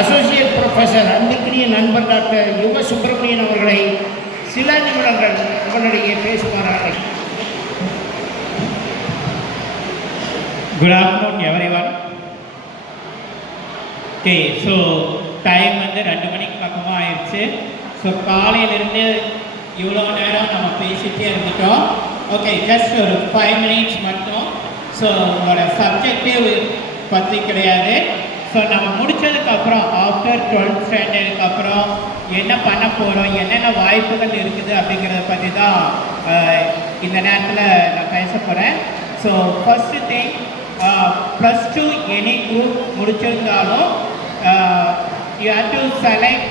Associate professor அன்புக்குரிய நண்பர் doctor யுவ சுப்பிரமணியன் அவர்களை சில நிமிடங்கள் உங்களிடையே பேசுவார்கள். Good afternoon everyone. Okay, so time வந்து 2 மணிக்கு பக்கமாக ஆயிடுச்சு. ஸோ காலையிலேருந்து இவ்வளோ நேரம் நம்ம பேசிகிட்டே இருந்துட்டோம். ஓகே, ஜஸ்ட் ஒரு 5 மினிட்ஸ் மட்டும். ஸோ உங்களோட சப்ஜெக்டிவ் பற்றி கிடையாது. ஸோ நம்ம முடித்ததுக்கப்புறம் ஆஃப்டர் 12th ஸ்டாண்டர்டுக்கு அப்புறம் என்ன பண்ண போகிறோம், என்னென்ன வாய்ப்புகள் இருக்குது அப்படிங்கிறத பற்றி தான் இந்த நேரத்தில் நான் பேச போகிறேன். So first thing, +2 any group முடிச்சிருந்தாலும் you have to select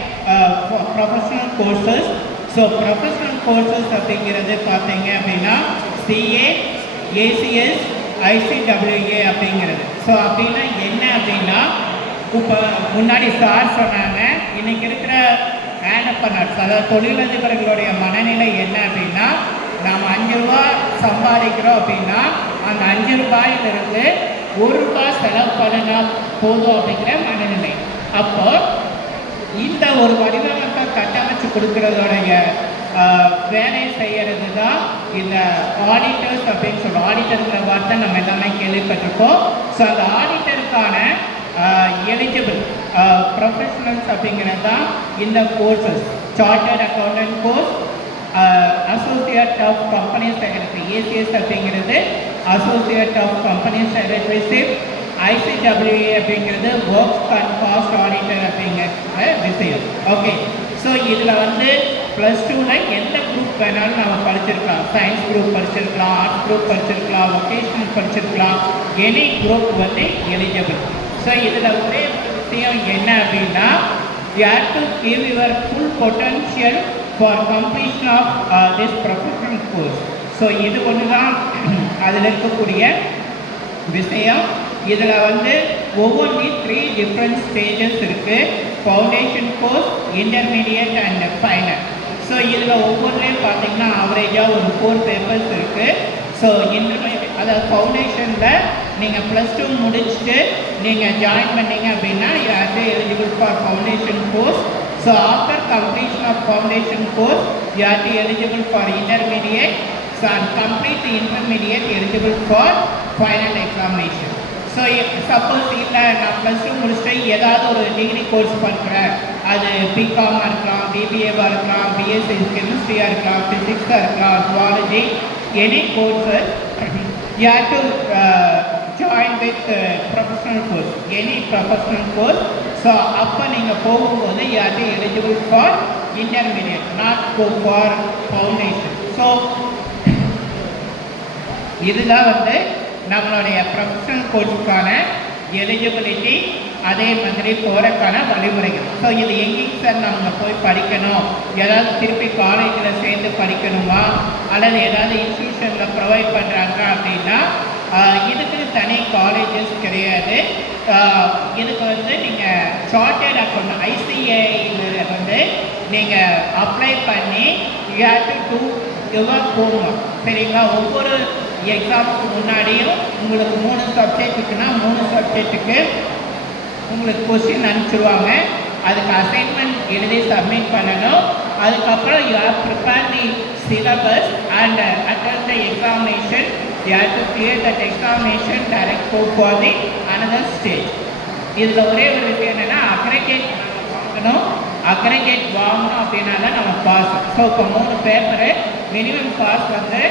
professional courses. So professional courses அப்படிங்கிறது பார்த்தீங்க அப்படின்னா CA, ACS, ICWA அப்படிங்கிறது. ஸோ அப்படின்னா என்ன அப்படின்னா, இப்போ முன்னாடி சார் சொன்னாங்க, இன்றைக்கி இருக்கிற ஆண்டர்பிரனர்ஸ், அதாவது தொழிலதிபர்களுடைய மனநிலை என்ன அப்படின்னா, நாம் 5 ரூபா சம்பாதிக்கிறோம் அப்படின்னா அந்த 5 ரூபாயிலிருந்து 1 ரூபாய் செலவு பண்ணினா போதும் அப்படிங்கிற மனநிலை. அப்போ இந்த ஒரு வடிவமைப்பை கட்டமைச்சு கொடுக்கறதோடைய வேலையை செய்கிறது தான் இந்த ஆடிட்டர்ஸ் அப்படின்னு சொல்லுவோம். ஆடிட்டருங்கிற வார்த்தை நம்ம எல்லாமே கேள்விப்பட்டிருக்கோம். ஸோ அந்த ஆடிட்டருக்கான எலிஜிபிள் ப்ரொஃபஷனல்ஸ் அப்படிங்கிறது தான் இந்த courses. Chartered accountant course, associate of company secretary, ACS அப்படிங்கிறது associate of company secretaryship, ICWA அப்படிங்கிறது ஒர்க்ஸ் அண்ட் காஸ்ட் ஆடிட்டர் அப்படிங்கிற விஷயம். ஓகே, ஸோ இதில் வந்து +2ல் எந்த குரூப் வேணாலும் நம்ம படிச்சிருக்கலாம். சயின்ஸ் குரூப் படிச்சிருக்கலாம், ஆர்ட்ஸ் குரூப் படிச்சிருக்கலாம், வொகேஷ்னல் படிச்சிருக்கலாம். எனி குரூப் வந்து எலிஜிபிள். ஸோ இதில் ஒரே விஷயம் என்ன அப்படின்னா, you have to give your full potential for completion of this professional course. So இது ஒன்று தான் அதில் இருக்கக்கூடிய விஷயம். இதில் வந்து ஒவ்வொன்றையும் 3 டிஃப்ரெண்ட் ஸ்டேஜஸ் இருக்குது. Foundation course, intermediate and final. So இதில் ஒவ்வொன்றையும் பார்த்தீங்கன்னா ஆவரேஜாக ஒரு 4 பேப்பர்ஸ் இருக்குது. ஸோ அதாவது ஃபவுண்டேஷனில் நீங்கள் +2 முடிச்சுட்டு நீங்கள் ஜாயின் பண்ணிங்க அப்படின்னா you are eligible for foundation course. So after completion of foundation course you are eligible for intermediate. So and complete intermediate eligible for final examination. So suppose இல்லை நான் +2 முடிச்சுட்டு ஏதாவது ஒரு டிகிரி கோர்ஸ் பண்ணுறேன், அது பிகாமாக இருக்கலாம், BBAவாக இருக்கலாம், BSc கெமிஸ்ட்ரியாக இருக்கலாம், ஃபிசிக்ஸாக இருக்கலாம், zoology, any courses you have to join with professional course, any professional course. So அப்போ நீங்கள் போகும்போது you are eligible for intermediate, not go for foundation. So இதுதான் வந்து நம்மளுடைய ப்ரொஃபஷனல் கோர்ஸுக்கான எலிஜிபிலிட்டி, அதே மாதிரி போகிறதுக்கான வழிமுறைகள். ஸோ இது எங்கேயும் சார் நம்ம போய் படிக்கணும், ஏதாவது திருப்பி காலேஜில் சேர்ந்து படிக்கணுமா, அல்லது ஏதாவது இன்ஸ்டியூஷனில் ப்ரொவைட் பண்ணுறாங்க அப்படின்னா இதுக்கு தனி காலேஜஸ் கிடையாது. இதுக்கு வந்து நீங்கள் சார்ட்டர்ட் அக்கௌண்ட் ICAயில் வந்து நீங்கள் அப்ளை பண்ணி you have to two your homework. சரிங்களா? ஒவ்வொரு எக்ஸாமுக்கு முன்னாடியும் உங்களுக்கு 3 சப்ஜெக்ட் இருக்குன்னா 3 சப்ஜெக்ட்டுக்கு உங்களுக்கு கொஸ்டின் அனுப்பிச்சிடுவாங்க. அதுக்கு அசைன்மெண்ட் எழுதி சப்மிட் பண்ணணும். அதுக்கப்புறம் you have prepare the syllabus and attend the examination. You have to clear that examination direct go for the another stage. இதில் ஒரே ஒரு விஷயம் என்னென்னா, அக்ரிகேட் வாங்கணும். அக்ரிகேட் வாங்கணும் அப்படின்னா தான் நம்ம பாஸ். ஸோ இப்போ 3 பேப்பரு மினிமம் பாஸ் வந்து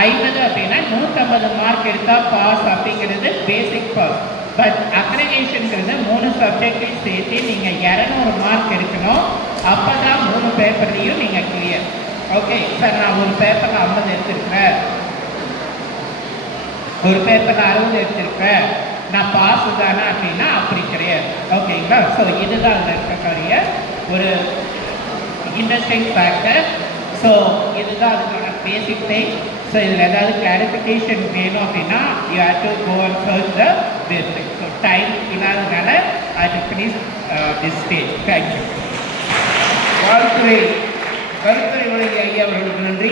50 அப்படின்னா 150 மார்க் எடுத்தால் பாஸ் அப்படிங்கிறது பேசிக் பாஸ். பட் அக்ரிகேஷனுங்கிறது 3 சப்ஜெக்டையும் சேர்த்து நீங்கள் 200 மார்க் எடுக்கணும். அப்போ தான் 3 பேப்பர்லேயும் நீங்கள் கிளியர். ஓகே சார், நான் ஒரு பேப்பரில் 50 எடுத்திருக்கிறேன், ஒரு பேப்பரில் 60 எடுத்திருக்கிறேன், நான் பாஸ் தானே அப்படின்னா அப்படி கிடையாது. ஓகேங்களா? ஸோ இதுதான் அதில் இருக்கக்கூடிய ஒரு இன்ட்ரெஸ்டிங் ஃபேக்டர். ஸோ இதுதான் அதுக்கான பேசிக் திங். ஸோ இதில் ஏதாவது கிளாரிஃபிகேஷன் வேணும் அப்படின்னா you have to go and search the basic. So time இல்லாததுனால I to finish this stage. Thank you. கருத்துரை வழங்கிய ஐயா அவர்களுக்கு நன்றி.